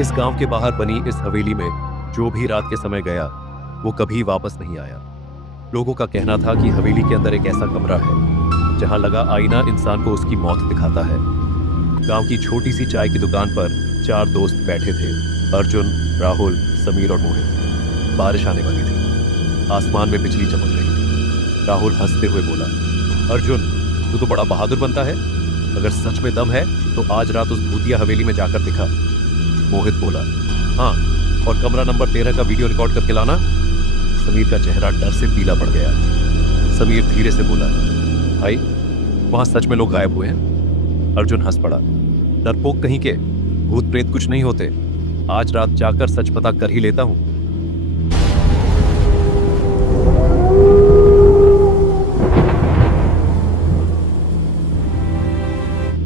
इस गांव के बाहर बनी इस हवेली में जो भी रात के समय गया वो कभी वापस नहीं आया। लोगों का कहना था कि हवेली के अंदर एक ऐसा कमरा है जहां लगा आईना इंसान को उसकी मौत दिखाता है। गांव की छोटी सी चाय की दुकान पर 4 दोस्त बैठे थे, अर्जुन, राहुल, समीर और मोहित। बारिश आने वाली थी, आसमान में बिजली चमक रही थी। राहुल हंसते हुए बोला, अर्जुन, तू तो बड़ा बहादुर बनता है। अगर सच में दम है तो आज रात उस भूतिया हवेली में जाकर दिखा। मोहित बोला, हाँ, और कमरा नंबर 13 का वीडियो रिकॉर्ड करके लाना। समीर का चेहरा डर से पीला पड़ गया। समीर धीरे से बोला, भाई, वहां सच में लोग गायब हुए हैं। अर्जुन हंस पड़ा, डरपोक कहीं के, भूत प्रेत कुछ नहीं होते। आज रात जाकर सच पता कर ही लेता हूं।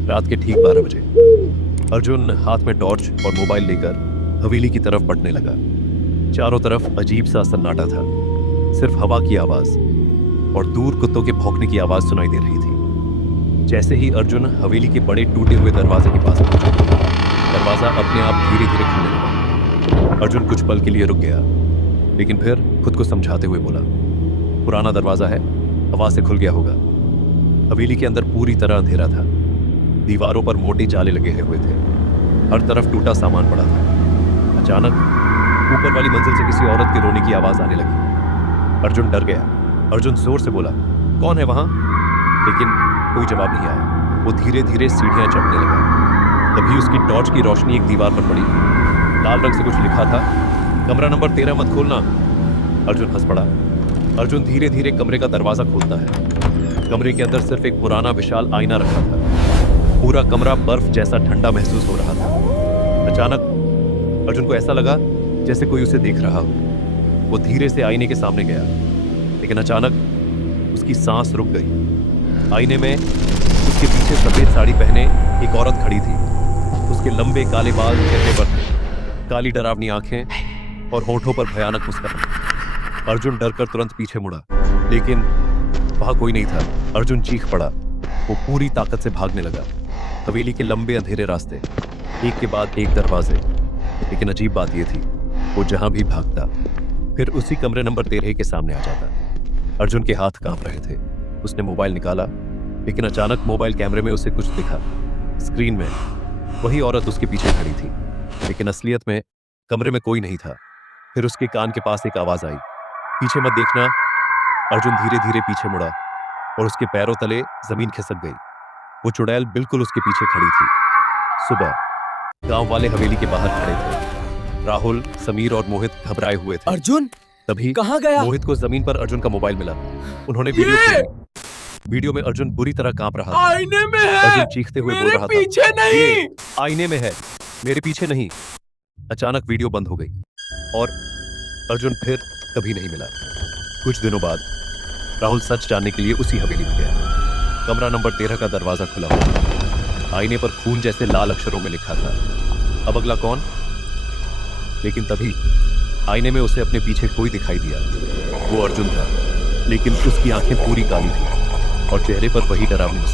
रात के ठीक 12 बजे अर्जुन हाथ में टॉर्च और मोबाइल लेकर हवेली की तरफ बढ़ने लगा। चारों तरफ अजीब सा सन्नाटा था, सिर्फ हवा की आवाज और दूर कुत्तों के भौंकने की आवाज सुनाई दे रही थी। जैसे ही अर्जुन हवेली के बड़े टूटे हुए दरवाजे के पास पहुंचा, दरवाजा अपने आप धीरे धीरे खुलने लगा। अर्जुन कुछ पल के लिए रुक गया, लेकिन फिर खुद को समझाते हुए बोला, पुराना दरवाजा है, हवा से खुल गया होगा। हवेली के अंदर पूरी तरह अंधेरा था। दीवारों पर मोटे जाले लगे हुए थे, हर तरफ टूटा सामान पड़ा था। अचानक ऊपर वाली मंजिल से किसी औरत के रोने की आवाज आने लगी। अर्जुन डर गया। अर्जुन जोर से बोला, कौन है वहां? लेकिन कोई जवाब नहीं आया। वो धीरे धीरे सीढ़ियां चढ़ने लगा। तभी उसकी टॉर्च की रोशनी एक दीवार पर पड़ी। लाल रंग से कुछ लिखा था, कमरा नंबर 13 मत खोलना। अर्जुन हंस पड़ा। अर्जुन धीरे धीरे कमरे का दरवाजा खोलता है। कमरे के अंदर सिर्फ एक पुराना विशाल आईना रखा था। पूरा कमरा बर्फ जैसा ठंडा महसूस हो रहा था। अचानक अर्जुन को ऐसा लगा जैसे कोई उसे देख रहा हो। वो धीरे से आईने के सामने गया, लेकिन अचानक उसकी सांस रुक गई। आईने में उसके पीछे सफेद साड़ी पहने एक औरत खड़ी थी। उसके लंबे काले बाल चेहरे पर थे, काली डरावनी आंखें और होठों पर भयानक मुस्कान। अर्जुन डरकर तुरंत पीछे मुड़ा, लेकिन वहां कोई नहीं था। अर्जुन चीख पड़ा। वो पूरी ताकत से भागने लगा। हवेली के लंबे अंधेरे रास्ते, एक के बाद एक दरवाजे। लेकिन अजीब बात यह थी, वो जहां भी भागता फिर उसी कमरे नंबर 13 के सामने आ जाता। अर्जुन के हाथ कांप रहे थे। उसने मोबाइल निकाला, लेकिन अचानक मोबाइल कैमरे में उसे कुछ दिखा। स्क्रीन में वही औरत उसके पीछे खड़ी थी, लेकिन असलियत में कमरे में कोई नहीं था। फिर उसके कान के पास एक आवाज आई, पीछे मत देखना। अर्जुन धीरे धीरे पीछे मुड़ा और उसके पैरों तले जमीन खिसक गई। वो चुड़ैल बिल्कुल उसके पीछे खड़ी थी। सुबह गांव वाले हवेली के बाहर खड़े थे। राहुल, समीर और मोहित घबराए हुए थे। अर्जुन तभी कहाँ गया? मोहित को जमीन पर अर्जुन का मोबाइल मिला। उन्होंने वीडियो खोली। वीडियो में अर्जुन बुरी तरह कांप रहा था। आईने में है। अर्जुन चीखते हुए बोल रहा था, पीछे नहीं। ये आईने में है, मेरे पीछे नहीं। अचानक वीडियो बंद हो गई और अर्जुन फिर कभी नहीं मिला। कुछ दिनों बाद राहुल सच जानने के लिए उसी हवेली में गया। कमरा नंबर 13 का दरवाजा खुला हुआ। आईने पर खून जैसे लाल अक्षरों में लिखा था, अब अगला कौन? लेकिन तभी आईने में उसे अपने पीछे कोई दिखाई दिया। वो अर्जुन था, लेकिन उसकी आंखें पूरी काली थी और चेहरे पर वही डरावनी मुस्कान।